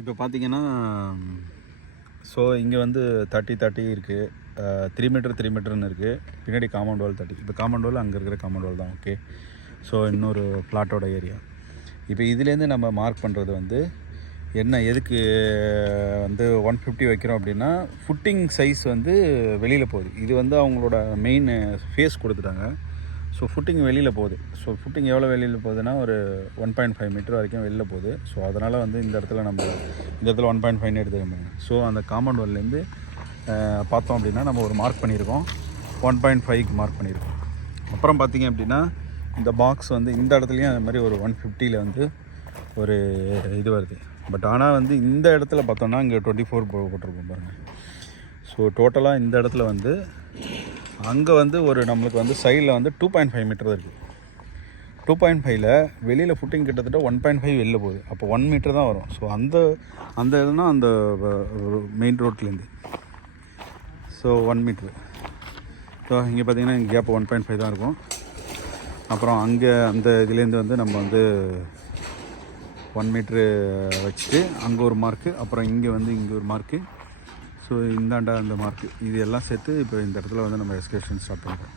இப்போ பார்த்தீங்கன்னா ஸோ இங்கே வந்து 30 இருக்குது, 3 மீட்டர் 3 மீட்டர்னு இருக்குது. பின்னாடி காம்பவுண்ட் வால் 30. இப்போ காம்பவுண்ட் வால் அங்கே இருக்கிற காம்பவுண்ட் வால் தான். ஓகே, ஸோ இன்னொரு பிளாட்டோட ஏரியா. இப்போ இதுலேருந்து நம்ம மார்க் பண்ணுறது வந்து என்ன, எதுக்கு வந்து 150 வைக்கிறோம் அப்படின்னா, ஃபுட்டிங் சைஸ் வந்து வெளியில் போகுது. இது வந்து அவங்களோட மெயின் ஃபேஸ் கொடுத்துட்டாங்க. ஸோ ஃபுட்டிங் வெளியில் போகுது. ஸோ ஃபுட்டிங் எவ்வளோ வெளியில் போகுதுன்னா ஒரு 1.5 மீட்டர் வரைக்கும் வெளியில் போகுது. ஸோ அதனால் வந்து இந்த இடத்துல 1.5 எடுத்துக்க. ஸோ அந்த காம்பவுண்ட் வால்லேருந்து பார்த்தோம் அப்படின்னா நம்ம ஒரு மார்க் பண்ணியிருக்கோம், 1.5க்கு மார்க் பண்ணியிருக்கோம். அப்புறம் பார்த்திங்க அப்படின்னா இந்த பாக்ஸ் வந்து இந்த இடத்துலையும் அது மாதிரி ஒரு 150ல் வந்து ஒரு இது வருது. பட் ஆனால் வந்து இந்த இடத்துல பார்த்தோன்னா இங்கே 24 போட்டிருப்போம் பாருங்கள். ஸோ டோட்டலாக இந்த இடத்துல வந்து அங்கே வந்து ஒரு நம்மளுக்கு வந்து சைடில் வந்து 2.5 மீட்டர் தான் இருக்குது. 2.5ல் வெளியில் ஃபுட்டிங் கிட்டத்தட்ட 1.5 வெளில போகுது. அப்போ 1 மீட்டர் தான் வரும். ஸோ அந்த இதுனா அந்த மெயின் ரோட்லேருந்து ஸோ 1 மீட்ரு. ஸோ இங்கே பார்த்திங்கன்னா இங்கே கேப் 1.5 தான் இருக்கும். அப்புறம் அங்கே அந்த இதுலேருந்து வந்து நம்ம வந்து 1 மீட்ரு வச்சுட்டு அங்கே ஒரு மார்க்கு, அப்புறம் இங்கே ஒரு மார்க்கு, ஸோ இந்தாண்டா அந்த மார்க்கு, இது எல்லாம் சேர்த்து இப்போ இந்த இடத்துல வந்து நம்ம எஸ்கலேஷன் ஸ்டார்ட் பண்ணுறோம்.